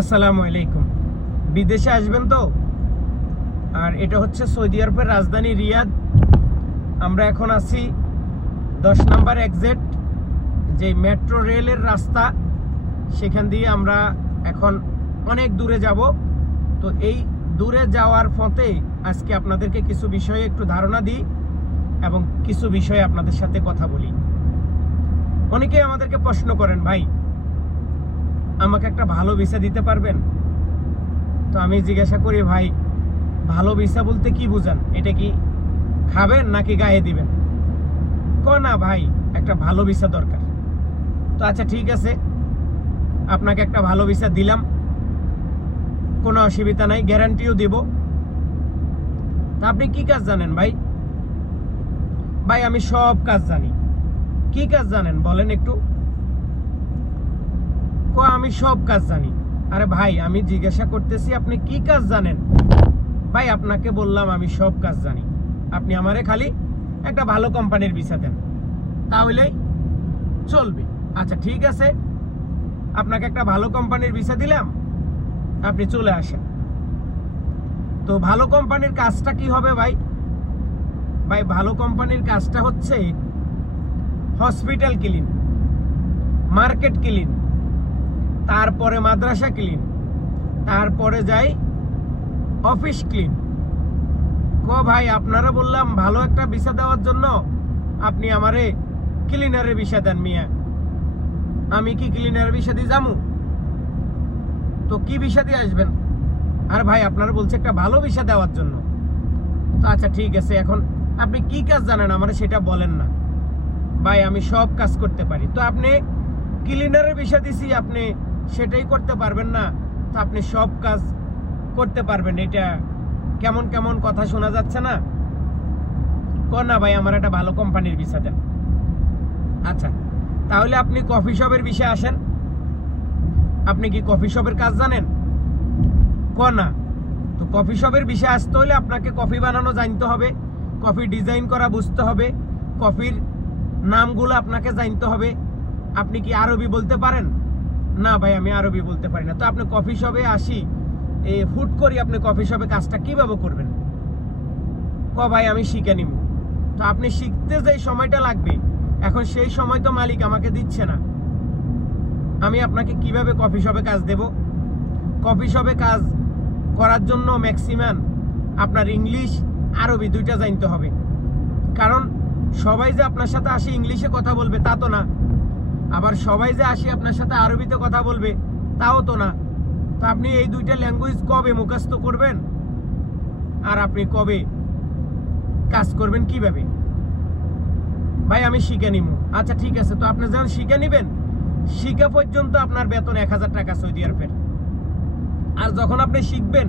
আসসালামু আলাইকুম। বিদেশে আসবেন তো? আর এটা হচ্ছে সৌদি আরবের রাজধানী রিয়াদ। আমরা এখন আছি দশ নাম্বার এক্সিট যে মেট্রো রেলের রাস্তা। সেখান দিয়ে আমরা এখন অনেক দূরে যাব। তো এই দূরে যাওয়ার পথে আজকে আপনাদেরকে কিছু বিষয়ে একটু ধারণা দিই এবং কিছু বিষয়ে আপনাদের সাথে কথা বলি। অনেকেই আমাদেরকে প্রশ্ন করেন, ভাই আমাকে একটা ভালো ভিসা দিতে পারবেন? তো আমি জিজ্ঞাসা করি, ভাই, ভালো ভিসা বলতে কি বুঝান? এটা কি খাবেন নাকি গায়ে দিবেন? ক, না, ভাই, একটা ভালো ভিসা দরকার। তো আচ্ছা ঠিক আছে। আপনাকে একটা ভালো ভিসা দিলাম। কোনো অসুবিধা নাই গ্যারান্টিও দেব। তা আপনি কি কাজ জানেন, ভাই? ভাই, আমি সব কাজ জানি। কি কাজ জানেন, বলেন একটু। ক, আমি সব কাজ জানি। আরে ভাই, আমি জিজ্ঞাসা করতেছি, আপনি কি কাজ জানেন? ভাই, আপনাকে বললাম, আমি সব কাজ জানি। আপনি আমারে খালি একটা ভালো কোম্পানির ভিসা দেন। তাহলেই চলবে। আচ্ছা ঠিক আছে। আপনাকে একটা ভালো কোম্পানির ভিসা দিলাম। আপনি চলে আসেন। তো ভালো কোম্পানির কাজটা কি হবে ভাই? ভাই, ভালো কোম্পানির কাজটা হচ্ছে হসপিটাল ক্লিন মার্কেট ক্লিন তারপরে মাদ্রাসা ক্লিন তারপরে যাই অফিস ক্লিন ক ভাই আপনারা বললাম ভালো একটা ভিসা দেওয়ার জন্য আপনি আমারে ক্লিনারের ভিসা দেন মিয়া। আমি কি ক্লিনারের ভিসা দিয়ে যামু তো কি ভিসা দিয়ে আসবেন? আর ভাই আপনারা বলছে একটা ভালো ভিসা দেওয়ার জন্য। তো আচ্ছা ঠিক আছে, এখন আপনি কি কাজ জানেন? আমার সেটা বলেন না। ভাই, আমি সব কাজ করতে পারি। তো আপনি ক্লিনারের বিষয় দিছি, আপনি সেটাই করতে পারবেন না, তো আপনি সব কাজ করতে পারবেন। এটা কেমন কেমন কথা শোনা যাচ্ছে না? ক না ভাই, আমার একটা ভালো কোম্পানির ভিসা দেন। আচ্ছা তাহলে আপনি কফি শপের বিষয়ে আসেন। আপনি কি কফি শপের কাজ জানেন? ক না, তো কফি শপের বিষয়ে আসতে হলে আপনাকে কফি বানানো জানতে হবে, কফি ডিজাইন করা বুঝতে হবে, কফির নামগুলো আপনাকে জানতে হবে। আপনি কি আরবি বলতে পারেন? না ভাই, আমি আরবি বলতে পারি না। তো আপনি কফি শপে আসি, এ হুট করি আপনি কফি শপে কাজটা কীভাবে করবেন? ক ভাই, আমি শিখে নিব। তো আপনি শিখতে যে সময়টা লাগবে, এখন সেই সময় তো মালিক আমাকে দিচ্ছে না। আমি আপনাকে কীভাবে কফি শপে কাজ দেব? কফি শপে কাজ করার জন্য ম্যাক্সিমাম আপনার ইংলিশ আরবি দুইটা জানতে হবে। কারণ সবাই যে আপনার সাথে আসি ইংলিশে কথা বলবে তা তো না। আবার সবাই যে আসি আপনার সাথে আরবিতে কথা বলবে, তাও তো না। তো আপনি এই দুইটা ল্যাঙ্গুয়েজ কবে মুখস্থ করবেন? আর আপনি কবে কাজ করবেন কীভাবে? ভাই, আমি শিখে নিব আচ্ছা ঠিক আছে। তো আপনি যখন শিখে নিবেন, শিখা পর্যন্ত আপনার বেতন এক হাজার টাকা সৌদি আরবের। আর যখন আপনি শিখবেন,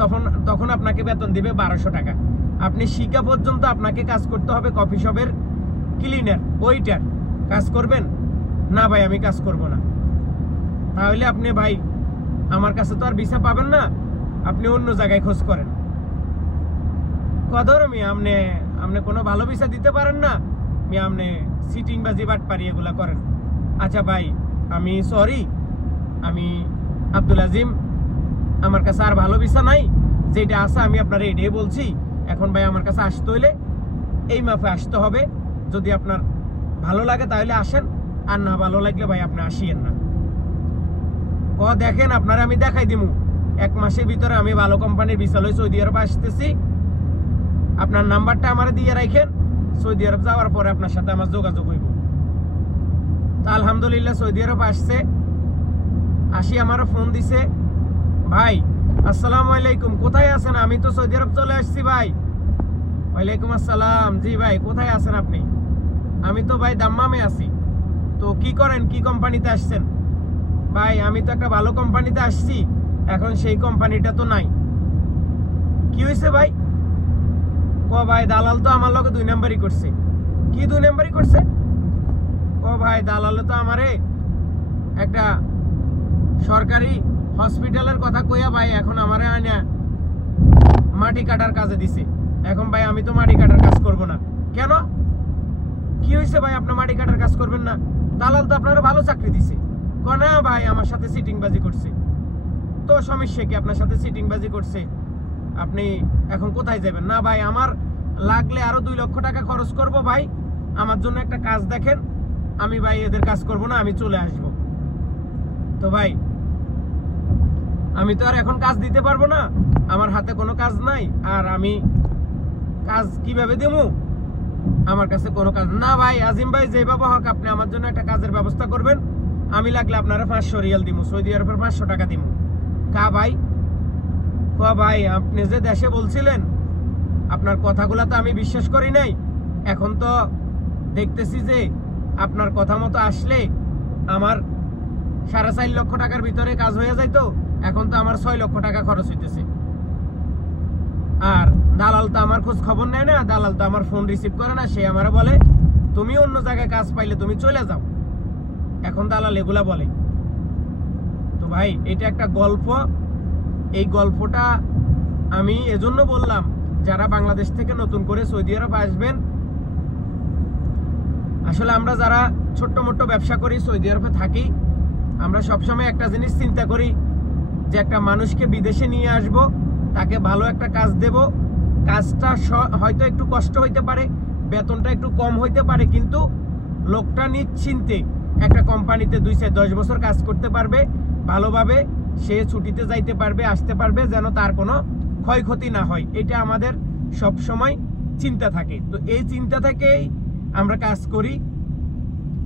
তখন তখন আপনাকে বেতন দিবে বারোশো টাকা। আপনি শিখা পর্যন্ত আপনাকে কাজ করতে হবে কফি শপের ক্লিনার ওইটার কাজ করবেন? না ভাই, আমি কাজ করব না। তাহলে আপনি ভাই, আমার কাছে তো আর ভিসা পাবেন না, আপনি অন্য জায়গায় খোঁজ করেন। কদর আমি আপনি আপনি কোনো ভালো ভিসা দিতে পারেন না? আমি আপনি সিটিং বা জিবাট পারি এগুলা করেন। আচ্ছা ভাই, আমি সরি, আমি আব্দুল আজিম, আমার কাছে আর ভালো ভিসা নাই, যেটা আছে আমি আপনার এটাই বলছি, এখন ভাই আমার কাছে আসতে হইলে এই মাপে আসতে হবে, যদি আপনার ভালো লাগে তাহলে আসেন। আর না ভালো লাগলে ভাই আপনি আসিয়েন না। ক দেখেন, আপনারা আমি দেখাই দিমু। এক মাসের ভিতরে আমি ভালো কোম্পানির বিশালয় সৌদি আরব আসতেছি। আপনার নাম্বারটা আমার দিয়ে রাখেন সৌদি আরব যাওয়ার পরে আপনার সাথে আমার যোগাযোগ হইব। তা আলহামদুলিল্লাহ সৌদি আরব আসছে। আসি আমারও ফোন দিছে। ভাই, আসসালামু আলাইকুম, কোথায় আছেন? আমি তো সৌদি আরব চলে আসছি ভাই। ওয়ালাইকুম আসসালাম। জি ভাই, কোথায় আছেন আপনি? আমি তো ভাই দাম্মামে আছি। তো কি করেন? কি কোম্পানিতে আসছেন? ভাই, আমি তো একটা ভালো কোম্পানিতে আসছি, এখন সেই কোম্পানিটা তো নাই। কি হয়েছে ভাই? ক ভাই, দালাল তো আমার লগে দুই নাম্বারই করছে। কি দুই নাম্বারই করছে? ও ভাই, দালালে তো আমারে একটা সরকারি হসপিটালের কথা কইয়া ভাই, এখন আমারে আনা মাটি কাটার কাজে দিছে। এখন ভাই, আমি তো মাটি কাটার কাজ করব না। কেন? কি হয়েছে ভাই? আপনি মাটি কাটার কাজ করবেন না। দালাল তো আপনারা ভালো চাকরি দিছে। ক না ভাই, আমার সাথে সিটিং বাজি করছে। তো সমস্যা কি? আপনার সাথে সিটিংবাজি করছে। আপনি এখন কোথায় যাবেন? না ভাই, আমার লাগলে আরও দুই লক্ষ টাকা খরচ করব ভাই। আমার জন্য একটা কাজ দেখেন। আমি ভাই এদের কাজ করব না, আমি চলে আসব। তো ভাই, আমি তো আর এখন কাজ দিতে পারব না। আমার হাতে কোনো কাজ নাই। আর আমি কাজ কীভাবে দেবো আমার কাছে কোনো কাজ না ভাই, আজিম ভাই যেভাবে হোক, আপনি আমার জন্য একটা কাজের ব্যবস্থা করবেন। আমি লাগলে আপনারা পাঁচশো রিয়াল দিব সৌদি আরবের পাঁচশো টাকা দিব কা ভাই? ক ভাই, আপনি যে দেশে বলছিলেন, আপনার কথাগুলো তো আমি বিশ্বাস করি নাই। এখন তো দেখতেছি যে আপনার কথা মতো আসলে আমার সাড়ে চার লক্ষ টাকার ভিতরে কাজ হয়ে যাইতো, এখন তো আমার ছয় লক্ষ টাকা খরচ হইতেছে। আর দালাল তো আমার খোঁজ খবর নেয় না, দালাল তো আমার ফোন রিসিভ করে না, সে আমারে বলে, তুমি অন্য জায়গায় কাজ পাইলে তুমি চলে যাও। এখন দালাল এগুলা বলে। তো ভাই, এটা একটা গল্প। এই গল্পটা আমি এজন্য বললাম, যারা বাংলাদেশ থেকে নতুন করে সৌদি আরব আসবেন, আসলে আমরা যারা ছোট্ট মোট্ট ব্যবসা করি, সৌদি আরবে থাকি, আমরা সবসময় একটা জিনিস চিন্তা করি, যে একটা মানুষকে বিদেশে নিয়ে আসব, তাকে ভালো একটা কাজ দেব কাজটা হয়তো একটু কষ্ট হইতে পারে, বেতনটা একটু কম হইতে পারে, কিন্তু লোকটা নিশ্চিন্তে একটা কোম্পানিতে দুই চার দশ বছর কাজ করতে পারবে, ভালোভাবে সে ছুটিতে যাইতে পারবে, আসতে পারবে, যেন তার কোনো ক্ষয়ক্ষতি না হয়। এটা আমাদের সব সময় চিন্তা থাকে। তো এই চিন্তা থেকেই আমরা কাজ করি।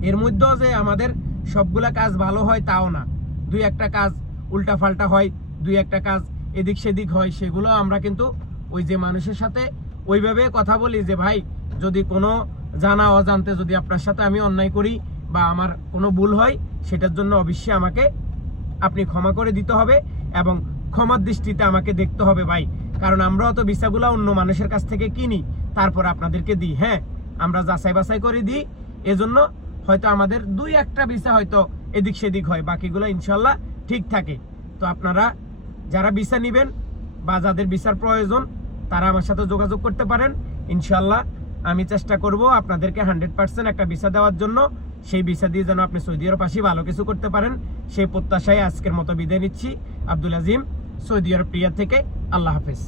এর মধ্যেও যে আমাদের সবগুলা কাজ ভালো হয় তাও না। দুই একটা কাজ উল্টা পাল্টা হয়, দুই একটা কাজ এদিক সেদিক হয়, সেগুলো আমরা কিন্তু ওই যে মানুষের সাথে ওইভাবে কথা বলি যে, ভাই, যদি কোনো জানা অজান্তে যদি আপনার সাথে আমি অন্যায় করি বা আমার কোনো ভুল হয়, সেটার জন্য অবশ্যই আমাকে, আপনি ক্ষমা করে দিতে হবে এবং ক্ষমার দৃষ্টিতে আমাকে দেখতে হবে, ভাই। কারণ আমরাও তো ভিসাগুলো অন্য মানুষের কাছ থেকে কিনি, তারপর আপনাদেরকে দিই হ্যাঁ? আমরা যাচাই বাছাই করে দিই। এজন্য হয়তো আমাদের দুই একটা ভিসা হয়তো এদিক সেদিক হয়, বাকিগুলো ইনশাল্লাহ ঠিক থাকে। তো আপনারা যারা ভিসা নেবেন বা যাদের ভিসার প্রয়োজন তারা আমার সাথে যোগাযোগ করতে পারেন। ইনশাল্লাহ আমি চেষ্টা করব আপনাদেরকে হান্ড্রেড পার্সেন্ট একটা ভিসা দেওয়ার জন্য। সেই ভিসা দিয়ে যেন আপনি সৌদি আরব আসি ভালো কিছু করতে পারেন। সেই প্রত্যাশায় আজকের মতো বিদায় নিচ্ছি। আব্দুল আজিম, সৌদি আরব প্রিয়া থেকে আল্লাহ হাফেজ।